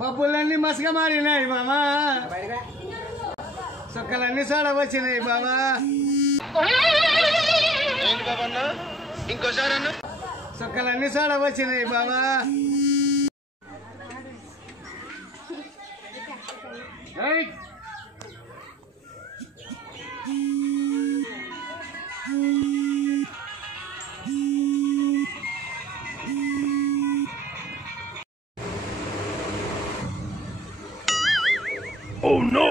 పప్పులన్నీ మసక మారినాయి మామా, సొక్కలన్నీ సోడ వచ్చినాయి బాబా. ఇంకోసారి సొక్కలన్నీ సోడ వచ్చినాయి బాబా. Oh no!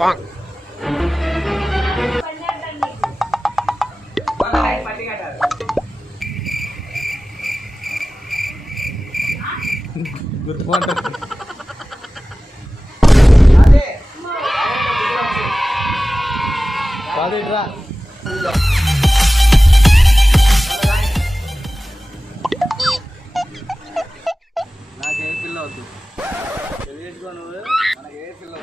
Bang. నాకే పిల్ల వద్దు, తెలియచుకో నువ్వు. మనకే పిల్ల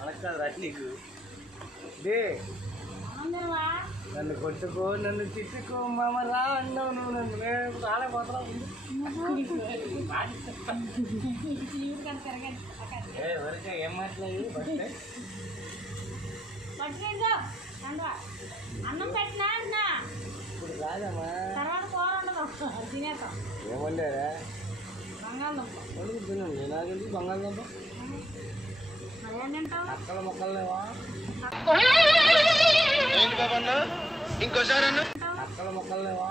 మనకు కాదు రట్లీకు డే. నన్ను కొట్టుకో, నన్ను తిట్టుకో మామ రా అన్నావు నువ్వు. నన్ను నేను రాలేకపోతున్నావు. వరకే ఏం మాట్లాడి అన్నం పెట్టినా ఇప్పుడు రాదమ్మా. తర్వాత కూర ఉండదు, తినేస్తాం. ఏమంటారా బంగాళదుంప తినండి. నాకెందుకు బంగాళదుంప? అదేం తింటావు? అక్కల మొక్కలు లేవా? ఇంకోసారి అక్కల మొక్కలు లేవా?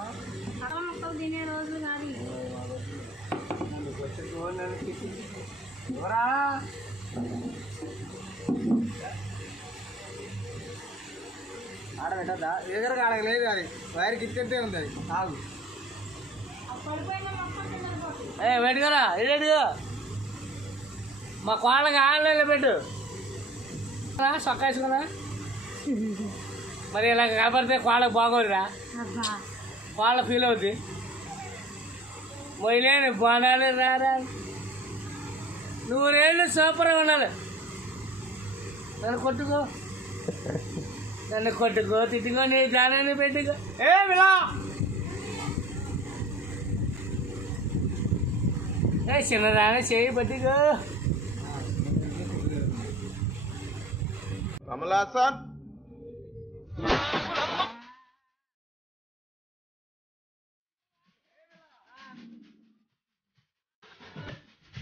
సగం ముక్కలు తినే రోజు కాదు. నన్ను కొట్టుకో, నన్ను తిట్టుకో ఎవరా? ఆడబెట్టద్దా? ఎదురు ఆడలేదు, అది వైర్కి ఇచ్చేట్టే ఉంది. అది కాదు. పడిపోయిన మొక్కలు తినకపోతే పెట్టుకోరా, ఎడుగా మా కోళ్ళకి ఆడలే పెట్టు. సొక్క వేసుకున్నా మరి ఇలా కనపడితే కోళ్ళకి బాగోదురా. కోళ్ళ ఫీల్ అవుద్ది. మొయ్యలేని బాణాలు రారా. నువ్వు రేళ్ళు సూపర్గా ఉండాలి. నన్ను కొట్టుకో, నన్ను కొట్టుకో, తిట్టుకో, నీ దానాన్ని పెట్టుకో. ఏ విలా ఏ చిన్నదాన్ని చేయి పట్టుకో. Kamal Haasan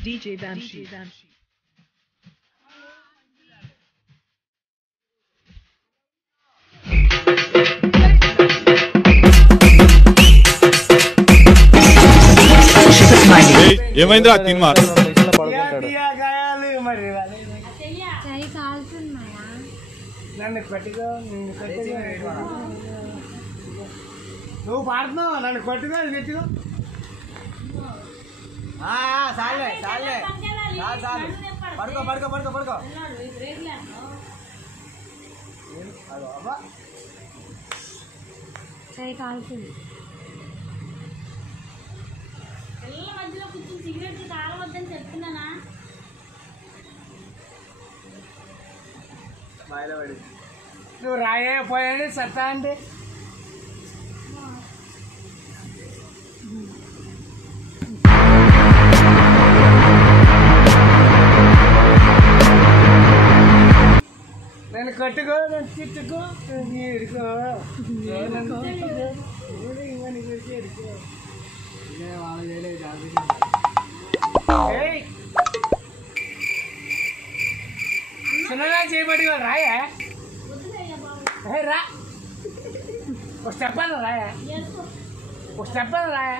DJ Banshee. ఏమైందిరా తిన్మార్? మరి చెయ్యి కాలుతున్నాయా? నన్ను కొట్టుకో, నిన్ను కొట్టుకో. నువ్వు పాడుతున్నావు, నన్ను కొట్టుకో, పెట్టుకో. చాలే చాలే చాలు చాలు. పడుకో పడుకో పడుకో పడుకో. చెయ్యి కాలుతుంది. పిల్లల మధ్యలో కూర్చొని సిగరెట్ తాగవద్దని చెప్తున్నానా? బాయిలో పడి నువ్వు రాయే పోయాని సత్తా అంటే నన్ను కొట్టుకో, నన్ను తిట్టుకో, ఎడుకో, నన్ను తిట్టుకో, ఇవన్నీ చేసి ఎడుకో. ఇదే వాళ్ళ చేయలేదు. చిన్నగా చేయబడి రాయా రా. ఒక స్టెప్ అని రాయా, ఒక స్టెప్ అని రాయా.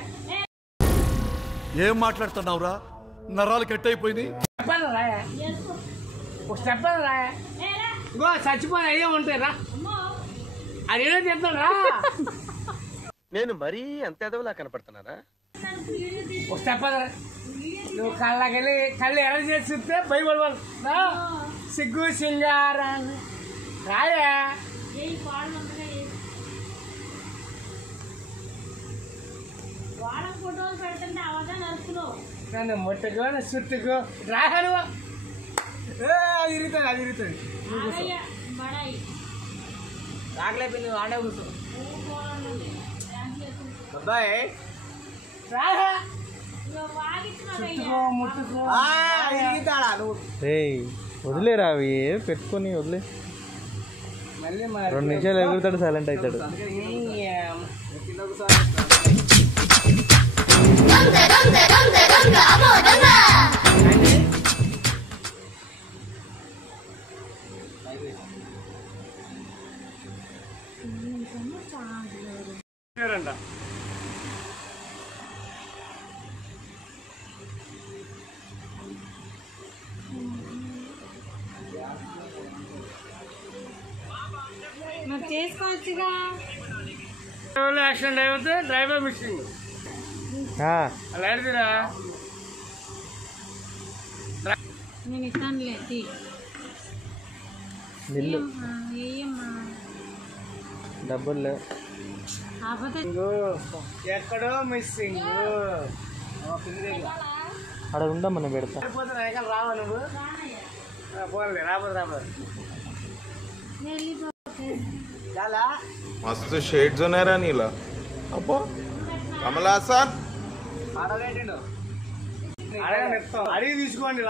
ఏం మాట్లాడుతున్నావురా? నరాలు కట్ అయిపోయింది. స్టెప్ అని రాయా, ఒక స్టెప్ అని రాయా. ఇంకో చచ్చిపోయి అయ్యే ఉంటాయి రా. అదేదో చెప్తాను రా. నేను మరీ అంత ఎదవలా కనపడుతున్నారా? ఒక స్టెప్ అని నువ్వు కళ్ళకెళ్ళి కళ్ళు ఎర్ర చేసి చూస్తే భయపడవాలి. సిగ్గు సింగారాన్ని రాయా. వాళ్ళ ఫోటోలు పెడుతుంటే అవదా నరుకులో నన్ను ముట్టుకో, చుట్టుకో రాను. ఇరుగుతుంది అది ఇరుగుతుంది ఆగయ్య, బడాయి. రాకలేపింది వాడే కూర్చో నువ్వు పోవాలండి. డ్యాన్స్ చేసుకుంటూ. అబ్బాయి ఇగో వాగిస్తున్నావయ్యా. ముట్టుకో ముట్టుకో ఇరుగుతాడా నువ్వు వదిలేరా అవి పెట్టుకొని వదిలే. మళ్ళీ 2 నిమిషాలు ఎగురుతాడు, సైలెంట్ అవుతాడు. కింద కూర్చోవాలి మరి చేసుకోవచ్చుగా. యాక్సిడెంట్ అయిపోతే డ్రైవర్ మిస్సింగ్ అలా అడిగిరా నేను ఇస్తానులే తీ. నిల్లు ఏయమ్మా డబ్బులు లేవు. కాకపోతే ఎక్కడో మిస్సింగ్ అక్కడ ఉందా మనం పెడతా. రావా నువ్వు పోలే రాబోదు వెళ్ళిపోతే చాలా मस्त शेड्स नाही रा नीला अप्पा कमला हसन అడగండి అడిగి తీసుకోండి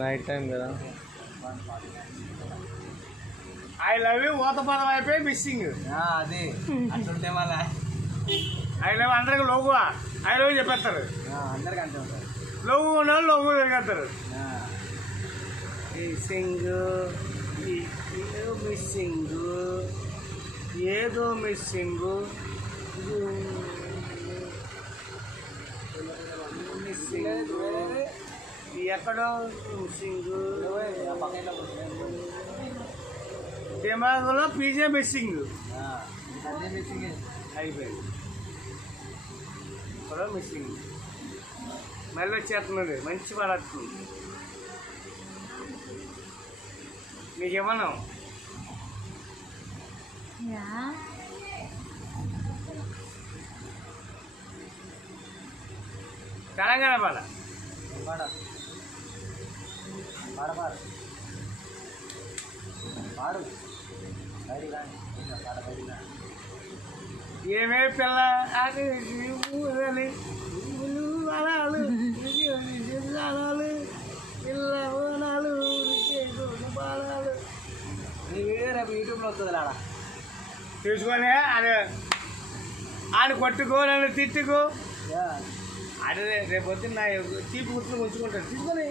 నైట్ టైం కదా. ఐ లవ్ యూ ఊత పదం అయిపోయి మిస్సింగ్ అదే అట్లుంటే మళ్ళా ఐ లవ్ అందరికి లోగు ఐ లవ్ చెప్పేస్తారు అందరికి అంతే ఉంటారు. లోగు ఉన్నాడు లోగు తిరిగేస్తారు మిస్సింగ్ మిస్సింగ్ ఏదో మిస్సింగ్ మిస్సింగ్ ఎక్కడో మిస్సింగ్ దిమాగులో పీజే మిస్సింగ్ అయిపోయింది ఎక్కడో మిస్సింగ్ మళ్ళీ వచ్చేస్తున్నది మంచి పడద్దు నీకేమన్నా తెలంగాణ పాట ఏమే పిల్ల అది ఊరలి వనాలు పిల్ల వనాలు బాణాలు నీ వీడియో రేపు యూట్యూబ్లో వస్తుంది ఆడ. తీసుకొని అది ఆడు కొట్టుకో నన్ను తిట్టుకో అదే రేపు పొద్దున్న నా చీపు గుర్తులు ఉంచుకుంటాను తీసుకొని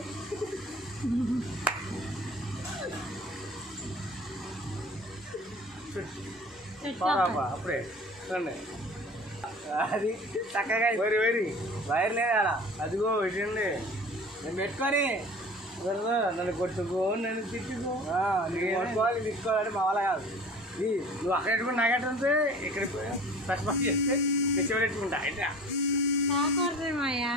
అప్పుడే చూడండి అది చక్కగా వేరి వేరి వైర్ లేదు ఆడ. అదిగో ఇటండి నేను పెట్టుకొని నన్ను కొట్టుకో నన్ను తిట్టుకో నీకు కొట్టుకోవాలి తిట్టుకోవాలంటే మా వాళ్ళ కాదు. నువ్వు అక్కడ పెట్టుకుని నాగంటే ఇక్కడ ఫస్ట్ చేస్తే తెచ్చి పెట్టుకుంటా అయితే కాకూడదు మాయా.